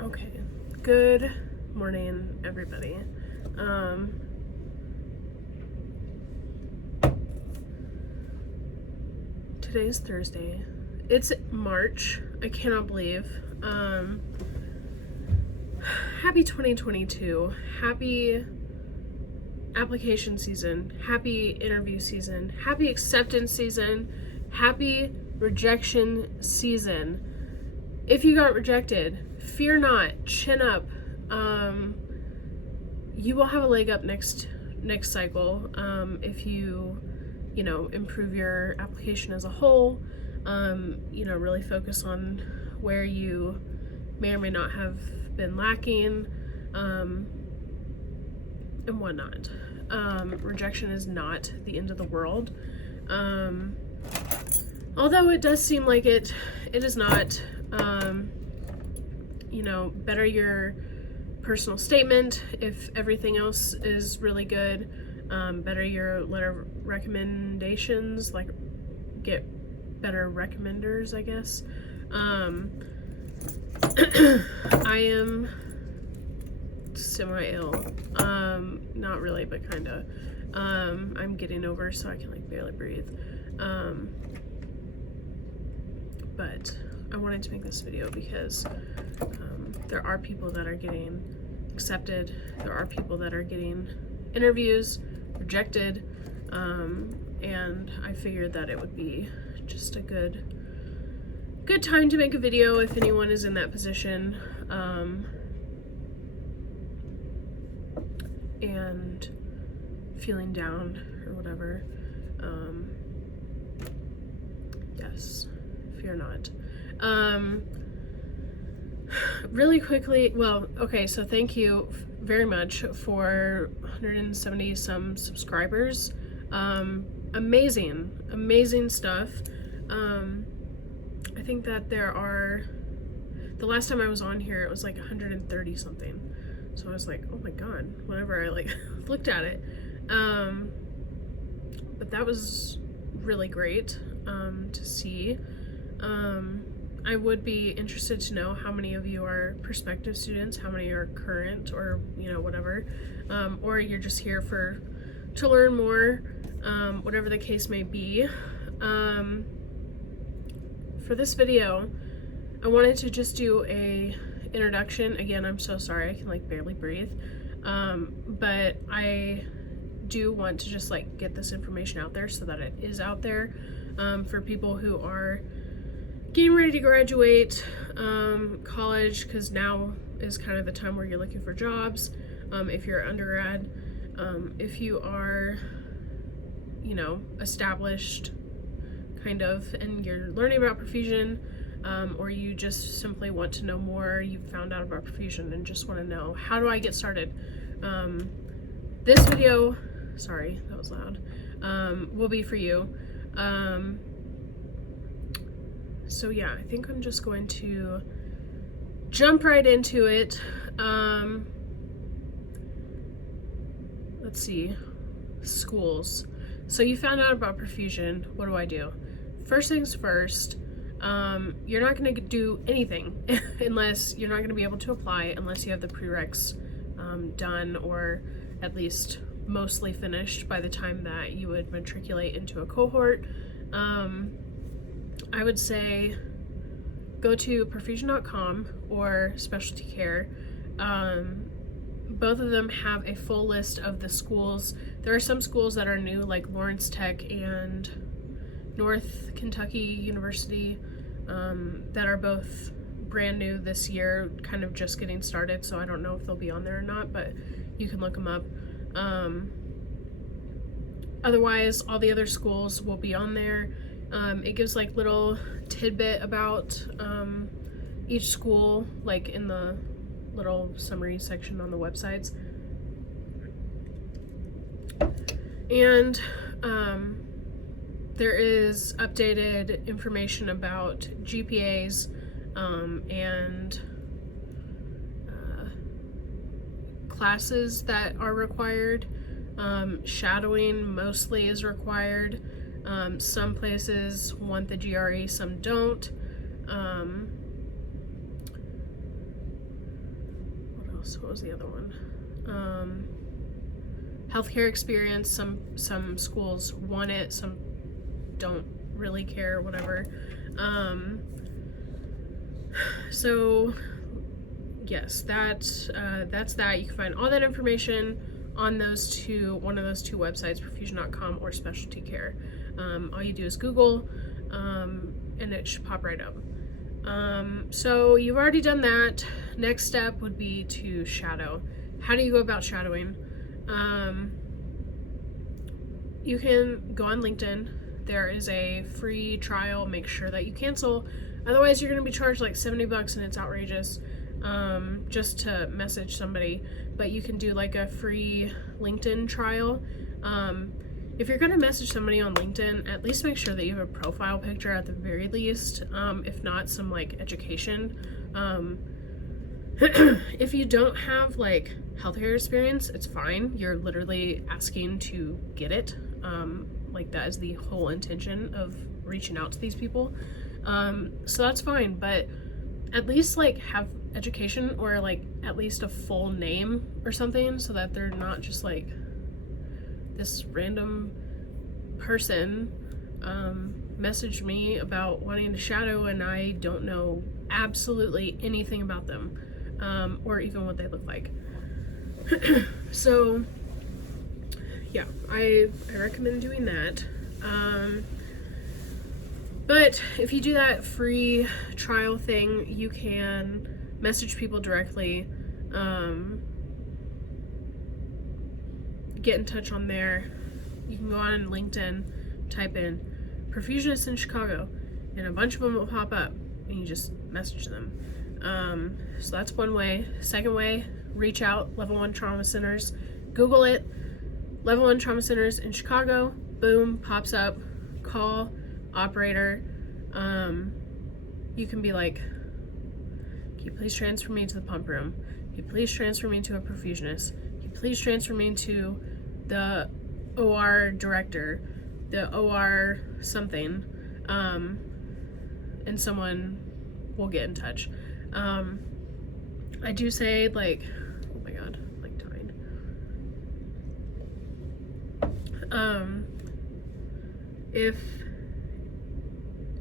Okay, good morning, everybody. Today's Thursday. It's March. I cannot believe. Happy 2022. Happy application season. Happy interview season. Happy acceptance season. Happy rejection season. If you got rejected, fear not, chin up. You will have a leg up next cycle if you improve your application as a whole. Really focus on where you may or may not have been lacking, and whatnot. Rejection is not the end of the world. Although it does seem like it is not. Better your personal statement if everything else is really good. Better your letter of recommendations, like get better recommenders, I guess. I am semi-ill. Not really, but kinda. I'm getting over, so I can barely breathe. But I wanted to make this video because there are people that are getting accepted. There are people that are getting interviews, rejected, and I figured that it would be just a good time to make a video if anyone is in that position, and feeling down or whatever. Yes, fear not. Really quickly, so thank you very much for 170 some subscribers. Amazing stuff. I think that the last time I was on here, it was 130 something. So I was like, oh my god, whenever I looked at it. But that was really great to see. I would be interested to know how many of you are prospective students, how many are current, or whatever, or you're just here to learn more, whatever the case may be. For this video, I wanted to just do a introduction. Again, I'm so sorry, I can barely breathe, but I do want to just get this information out there so that it is out there for people who are getting ready to graduate college, because now is kind of the time where you're looking for jobs. If you're undergrad, if you are established kind of and you're learning about perfusion, or you just simply want to know more, you found out about perfusion and just want to know, how do I get started? This video, sorry that was loud, will be for you. So yeah, I think I'm just going to jump right into it. Let's see, schools. So you found out about perfusion. What do I do? First things first, you're not going to do anything unless you're not going to be able to apply unless you have the prereqs done, or at least mostly finished by the time that you would matriculate into a cohort. I would say go to perfusion.com or specialty care. Both of them have a full list of the schools. There are some schools that are new, like Lawrence Tech and North Kentucky University, that are both brand new this year, kind of just getting started, so I don't know if they'll be on there or not, but you can look them up. Otherwise, all the other schools will be on there. It gives little tidbit about each school, in the little summary section on the websites. And there is updated information about GPAs and classes that are required. Shadowing mostly is required. Some places want the GRE, some don't. else? What was the other one? Healthcare experience. Some schools want it, some don't really care, whatever. So yes, that's that. You can find all that information on one of those two websites, perfusion.com or specialty care. All you do is Google, and it should pop right up. So you've already done that. Next step would be to shadow. How do you go about shadowing? You can go on LinkedIn. There is a free trial. Make sure that you cancel. Otherwise, you're going to be charged like $70 and it's outrageous, just to message somebody. But you can do like a free LinkedIn trial. If you're going to message somebody on LinkedIn, at least make sure that you have a profile picture at the very least. If not, some like education. If you don't have like healthcare experience, it's fine. You're literally asking to get it. Like that is the whole intention of reaching out to these people. So that's fine, but at least like have education or like at least a full name or something so that they're not just like this random person messaged me about wanting to shadow and I don't know absolutely anything about them, or even what they look like. So yeah, I recommend doing that. But if you do that free trial thing, you can message people directly, get in touch on there. You can go on LinkedIn, type in Perfusionist in Chicago, and a bunch of them will pop up, and you just message them. So that's one way. Second way, reach out, Level 1 Trauma Centers. Google it, Level 1 Trauma Centers in Chicago, boom, pops up, call, operator. You can be like, can you please transfer me to the pump room? Can you please transfer me to a perfusionist? Can you please transfer me to the OR director, the OR something, and someone will get in touch. I do say, like, oh my god, I'm like dying. If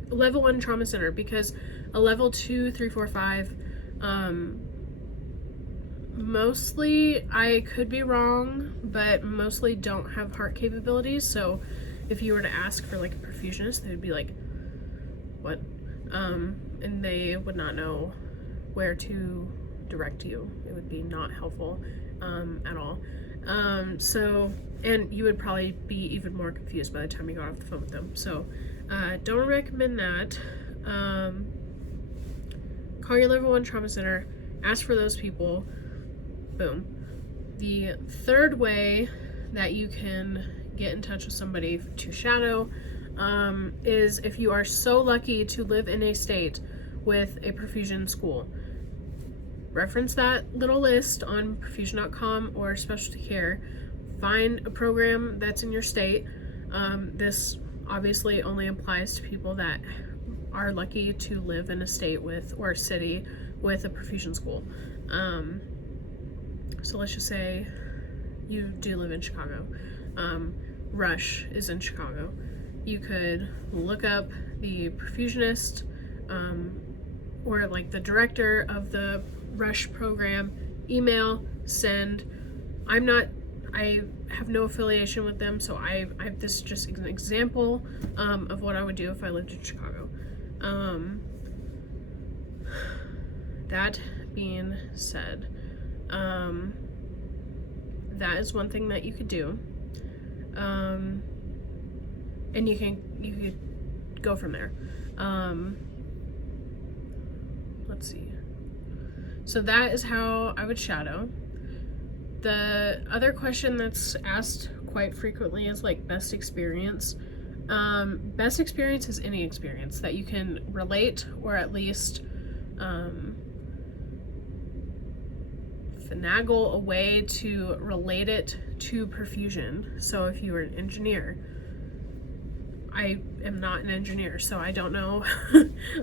Level 1 Trauma Center, because a Level 2, 3, 4, 5, mostly, I could be wrong, but mostly don't have heart capabilities. So if you were to ask for like a perfusionist, they would be like, what? And they would not know where to direct you. It would be not helpful at all. So, and you would probably be even more confused by the time you got off the phone with them. So don't recommend that. Call your Level 1 Trauma Center, ask for those people, boom. The third way that you can get in touch with somebody to shadow is if you are so lucky to live in a state with a perfusion school. Reference that little list on perfusion.com or specialty care. Find a program that's in your state. This obviously only applies to people that are lucky to live in a state with, or a city with, a perfusion school. So let's just say you do live in Chicago. Rush is in Chicago. You could look up the perfusionist, or like the director of the Rush program, email, send. I have no affiliation with them, so this is just an example of what I would do if I lived in Chicago. That being said, that is one thing that you could do, and you could go from there. Let's see. So that is how I would shadow. The other question that's asked quite frequently is like best experience. Best experience is any experience that you can relate, or at least finagle a way to relate it to perfusion. So if you were an engineer, I am not an engineer, so I don't know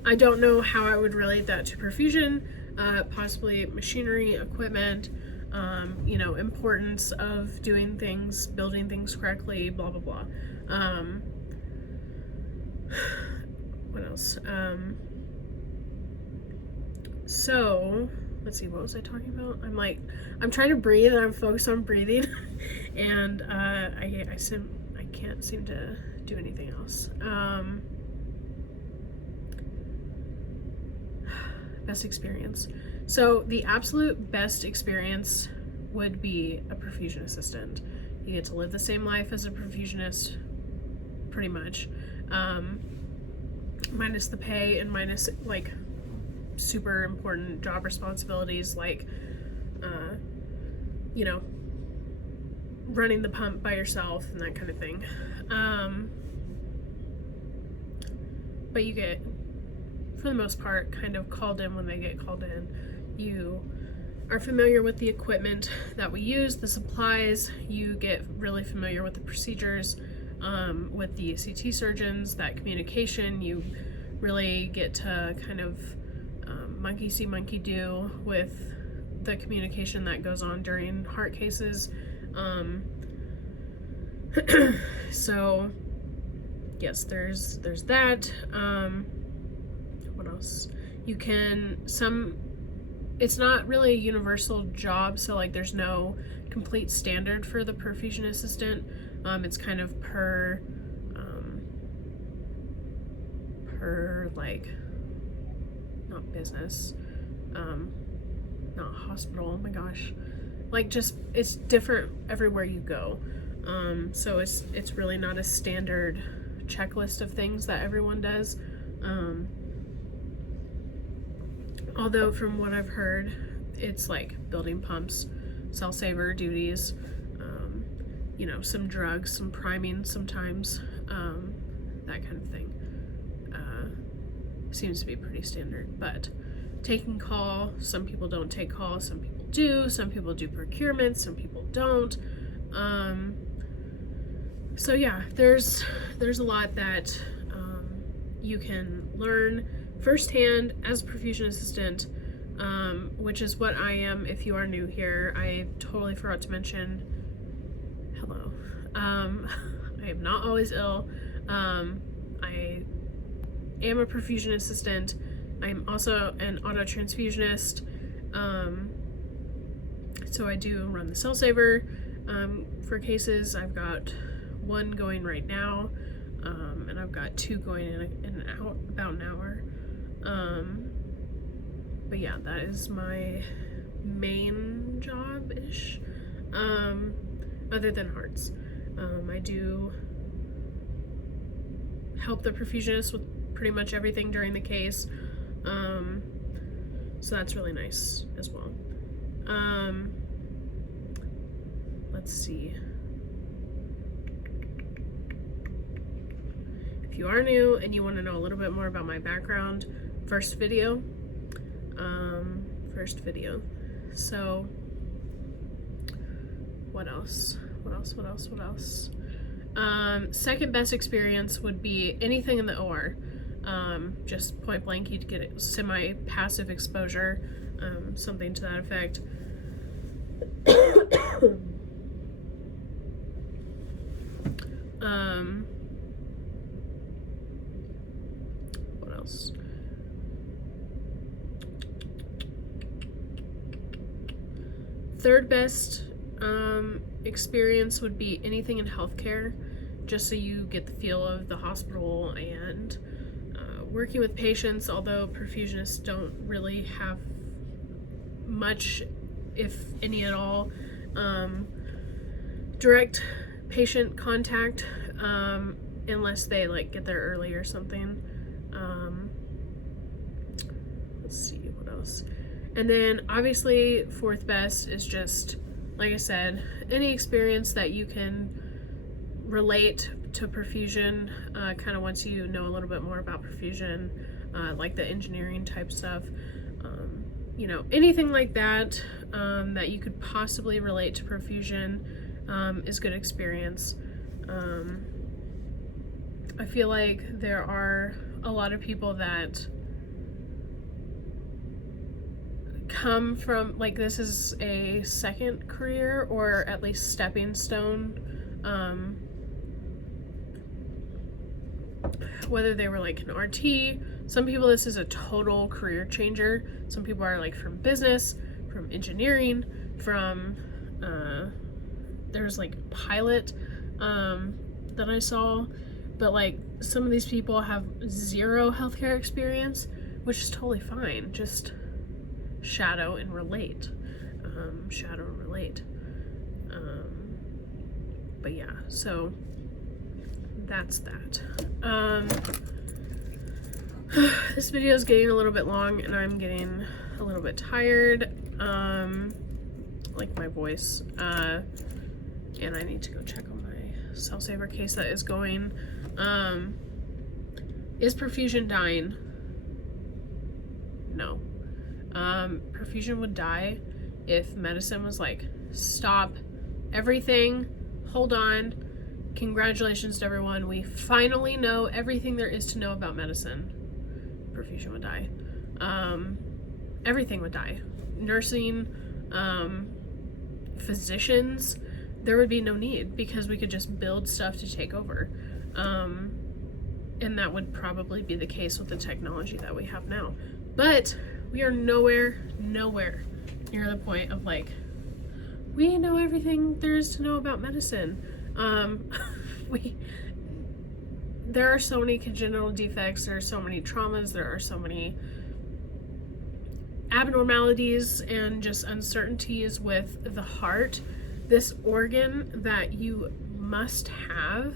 I don't know how I would relate that to perfusion. possibly machinery, equipment, you know, importance of doing things, building things correctly, blah, blah, blah. What else? So, let's see, what was I talking about? I'm trying to breathe and I'm focused on breathing, and I can't seem to do anything else. Best experience. So the absolute best experience would be a perfusion assistant. You get to live the same life as a perfusionist, pretty much, minus the pay and minus like super important job responsibilities like you know, running the pump by yourself and that kind of thing. But you get, for the most part, kind of called in when they get called in. You are familiar with the equipment that we use, the supplies. You get really familiar with the procedures, with the CT surgeons, that communication. You really get to kind of monkey see, monkey do with the communication that goes on during heart cases. So yes, there's that. What else? You can, it's not really a universal job, so like there's no complete standard for the perfusion assistant. It's kind of per like, not business, not hospital, oh my gosh, like just, it's different everywhere you go. So it's really not a standard checklist of things that everyone does. Although from what I've heard, it's like building pumps, cell saver duties, you know, some drugs, some priming sometimes, that kind of thing. Seems to be pretty standard. But taking call, some people don't take call, some people do, some people do procurement, some people don't. So yeah, there's a lot that you can learn firsthand as a perfusion assistant, which is what I am. If you are new here, I totally forgot to mention, hello. I am not always ill. I am a perfusion assistant. I'm also an autotransfusionist. So I do run the cell saver for cases. I've got one going right now, and I've got two going in out about an hour. But yeah, that is my main job-ish, other than hearts. I do help the perfusionist with pretty much everything during the case, so that's really nice as well. Let's see. If you are new and you want to know a little bit more about my background, first video. So what else? Second best experience would be anything in the OR. Just point blank, you'd get semi-passive exposure, something to that effect. What else? Third best experience would be anything in healthcare, just so you get the feel of the hospital and working with patients, although perfusionists don't really have much, if any at all, direct patient contact, unless they like get there early or something. Let's see, what else? And then obviously fourth best is just, like I said, any experience that you can relate to perfusion, kind of once you know a little bit more about perfusion, like the engineering type stuff, you know, anything like that, that you could possibly relate to perfusion, is good experience. I feel like there are a lot of people that come from, like, this is a second career, or at least stepping stone, whether they were like an RT. Some people, this is a total career changer. Some people are like from business, from engineering, from there's like pilot that I saw, but like some of these people have zero healthcare experience, which is totally fine. Just shadow and relate. But yeah, so that's that. This video is getting a little bit long and I'm getting a little bit tired, like my voice, and I need to go check on my cell saver case that is going. Is perfusion dying? No. Perfusion would die if medicine was like, stop everything, hold on, congratulations to everyone, we finally know everything there is to know about medicine. Perfusion would die. Everything would die. Nursing, physicians, there would be no need, because we could just build stuff to take over. And that would probably be the case with the technology that we have now. But we are nowhere near the point of like, we know everything there is to know about medicine. There are so many congenital defects, there are so many traumas, there are so many abnormalities and just uncertainties with the heart, this organ that you must have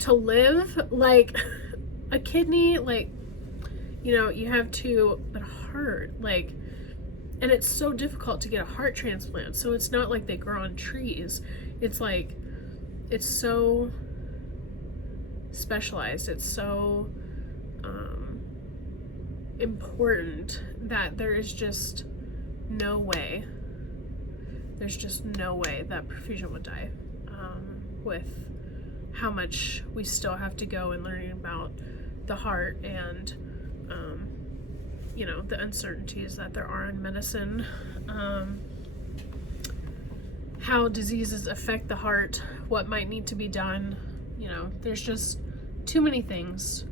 to live. Like a kidney, like, you know, you have two, but a heart, like, and it's so difficult to get a heart transplant. So it's not like they grow on trees. It's like, it's so specialized. It's so important that there is just no way. There's just no way that perfusion would die, with how much we still have to go in learning about the heart and you know, the uncertainties that there are in medicine, how diseases affect the heart, what might need to be done. You know, there's just too many things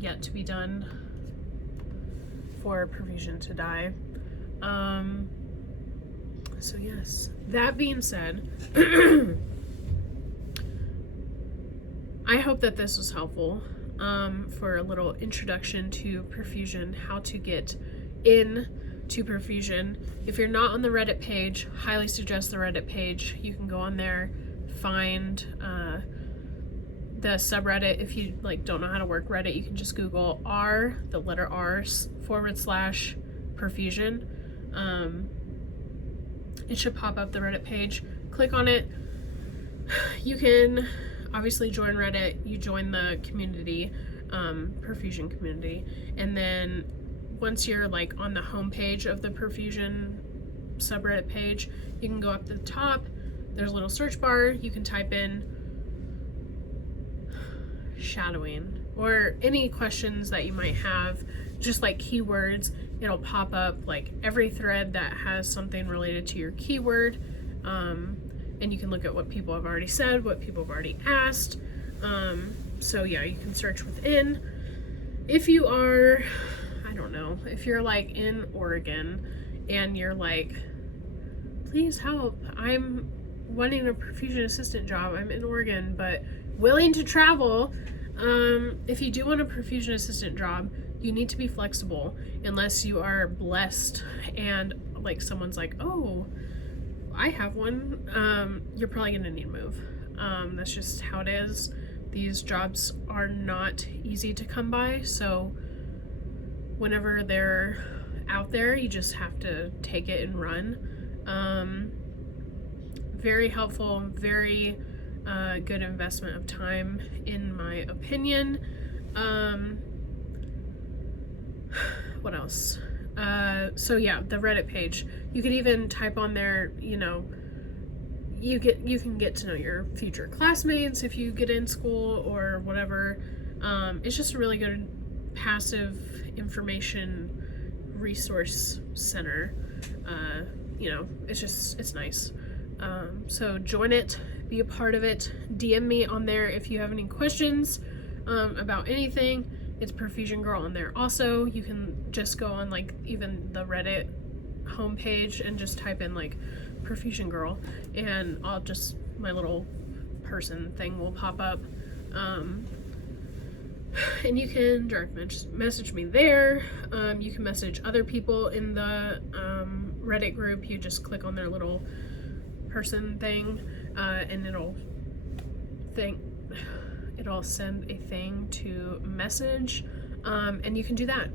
yet to be done for perfusion to die. So yes, that being said, I hope that this was helpful for a little introduction to perfusion, how to get in to perfusion. If you're not on the Reddit page, highly suggest the Reddit page. You can go on there, find the subreddit. If you like don't know how to work Reddit, you can just Google the letter R / perfusion. It should pop up the Reddit page. Click on it. You can obviously join Reddit. You join the community, perfusion community, and then once you're like on the home page of the perfusion subreddit page, you can go up to the top. There's a little search bar. You can type in shadowing or any questions that you might have, just like keywords. It'll pop up like every thread that has something related to your keyword, and you can look at what people have already said, what people have already asked. So yeah, you can search within. If you are, I don't know, if you're like in Oregon and you're like, please help, I'm wanting a perfusion assistant job, I'm in Oregon but willing to travel. If you do want a perfusion assistant job, you need to be flexible, unless you are blessed and like someone's like, oh, I have one. You're probably gonna need to move. That's just how it is. These jobs are not easy to come by, so whenever they're out there, you just have to take it and run. Very helpful, very good investment of time, in my opinion. What else? So yeah, the Reddit page. You could even type on there, you know, you can get to know your future classmates if you get in school or whatever. It's just a really good passive information resource center. You know, it's nice. So join it, be a part of it. DM me on there if you have any questions about anything. It's PerfusionGirl on there. Also, you can just go on like even the Reddit homepage and just type in like PerfusionGirl, and my little person thing will pop up. And you can direct message me there. You can message other people in the Reddit group. You just click on their little person thing, and it'll send a thing to message, and you can do that.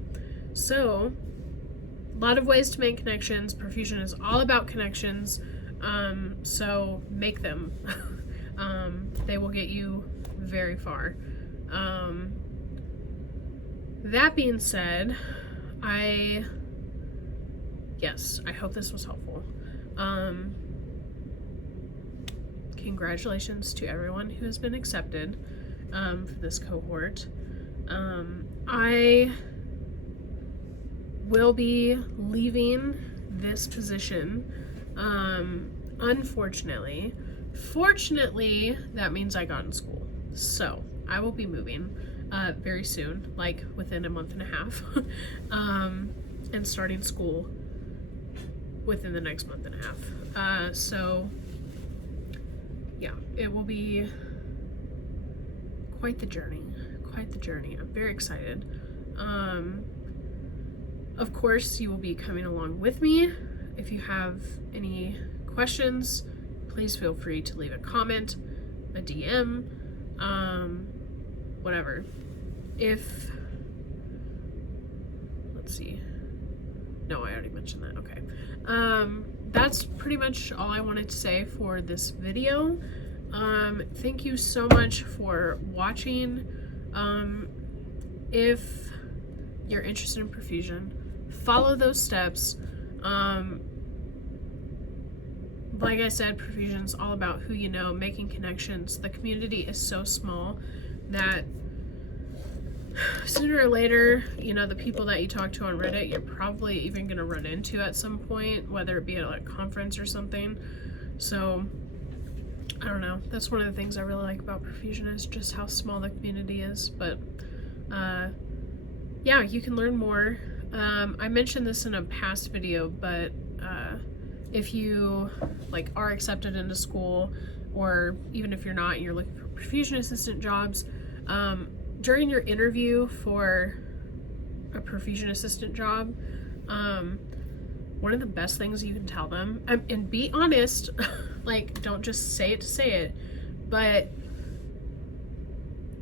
So, a lot of ways to make connections. Perfusion is all about connections, so make them. They will get you very far. That being said, I hope this was helpful. Congratulations to everyone who has been accepted for this cohort. I will be leaving this position, unfortunately. Fortunately, that means I got in school. So, I will be moving very soon, like within a month and a half, and starting school within the next month and a half. So, yeah, it will be quite the journey. I'm very excited. Of course, you will be coming along with me. If you have any questions, please feel free to leave a comment, a DM, whatever. Let's see. No, I already mentioned that. Okay. That's pretty much all I wanted to say for this video. Thank you so much for watching. If you're interested in perfusion, follow those steps. Like I said, perfusion's all about who you know, making connections. The community is so small that sooner or later, you know, the people that you talk to on Reddit, you're probably even going to run into at some point, whether it be at a conference or something. So, I don't know. That's one of the things I really like about Perfusionist, just how small the community is. But, yeah, you can learn more. I mentioned this in a past video, but if you are accepted into school, or even if you're not and you're looking for perfusion assistant jobs, during your interview for a perfusion assistant job, one of the best things you can tell them, and be honest, don't just say it to say it, but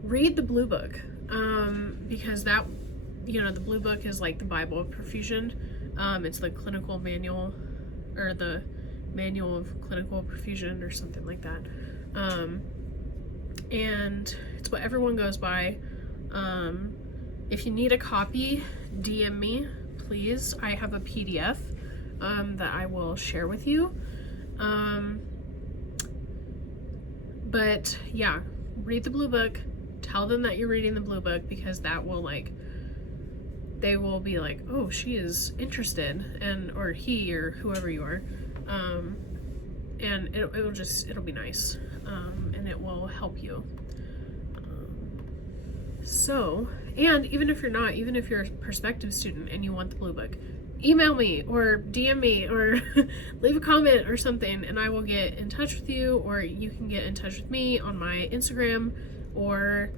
read the blue book, because that, the blue book is like the Bible of perfusion. It's the clinical manual, or the manual of clinical perfusion, or something like that. And it's what everyone goes by. If you need a copy, DM me, please. I have a PDF that I will share with you. But yeah, read the blue book. Tell them that you're reading the blue book, because that will they will be like, oh, she is interested, or he, or whoever you are. And it'll be nice, and it will help you. So, and even if you're not, even if you're a prospective student and you want the blue book, email me or DM me or leave a comment or something, and I will get in touch with you, or you can get in touch with me on my Instagram, or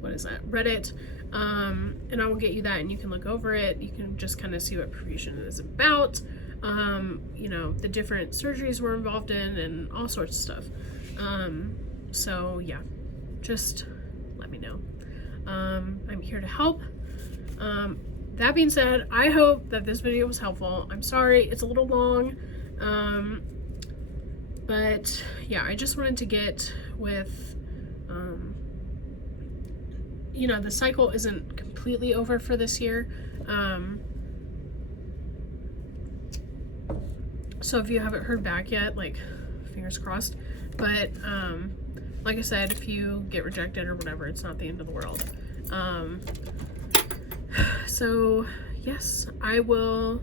what is that, Reddit, and I will get you that, and you can look over it. You can just kind of see what perfusion is about, the different surgeries we're involved in, and all sorts of stuff. So yeah, just let me know. I'm here to help. That being said, I hope that this video was helpful. I'm sorry it's a little long, but yeah, I just wanted to get with, the cycle isn't completely over for this year. So if you haven't heard back yet, fingers crossed. But like I said, if you get rejected or whatever, it's not the end of the world. So yes, I will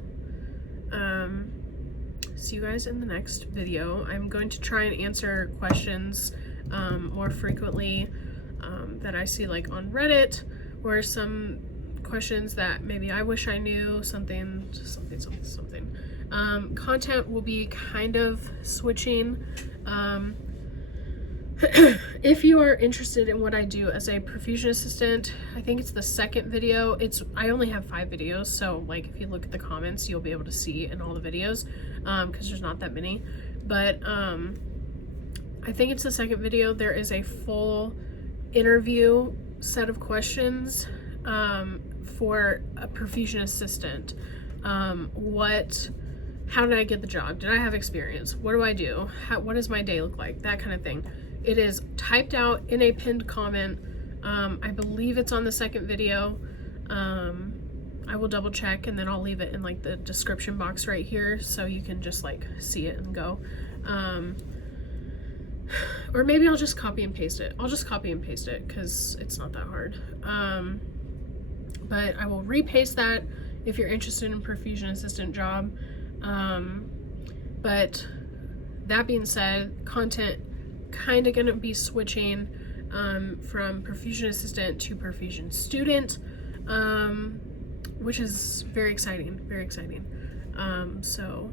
see you guys in the next video. I'm going to try and answer questions more frequently that I see like on Reddit, or some questions that maybe I wish I knew, something. Content will be kind of switching. If you are interested in what I do as a perfusion assistant, I think it's the second video. I only have 5 videos, so like if you look at the comments, you'll be able to see in all the videos, because there's not that many. But I think it's the second video. There is a full interview set of questions for a perfusion assistant. How did I get the job? Did I have experience? What do I do? What does my day look like? That kind of thing. It is typed out in a pinned comment. I believe it's on the second video. I will double check, and then I'll leave it in like the description box right here, so you can just like see it and go. Or maybe I'll just copy and paste it. I'll just copy and paste it because it's not that hard. But I will repaste that if you're interested in perfusion assistant job. But that being said, content kind of gonna be switching from perfusion assistant to perfusion student, which is very exciting, very exciting. So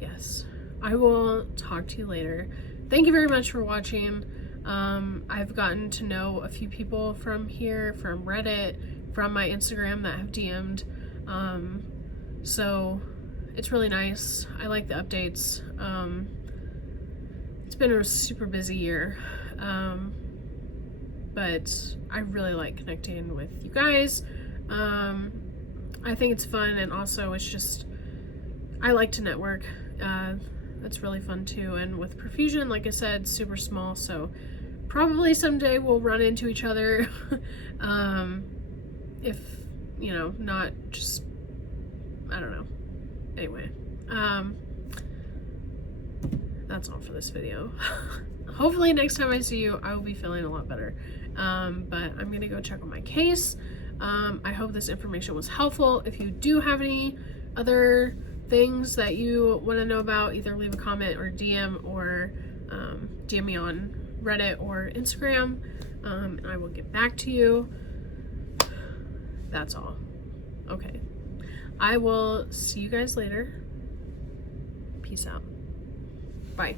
yes, I will talk to you later. Thank you very much for watching. I've gotten to know a few people from here, from Reddit, from my Instagram that have DM'd. So it's really nice. I like the updates. It's been a super busy year, but I really like connecting with you guys. I think it's fun, and also it's just, I like to network. That's really fun too. And with perfusion, like I said, super small, so probably someday we'll run into each other. If, you know, not just, I don't know. Anyway, that's all for this video. Hopefully next time I see you, I will be feeling a lot better. But I'm gonna go check on my case. I hope this information was helpful. If you do have any other things that you want to know about, either leave a comment or DM, or DM me on Reddit or Instagram, and I will get back to you. That's all. Okay. I will see you guys later. Peace out. Bye.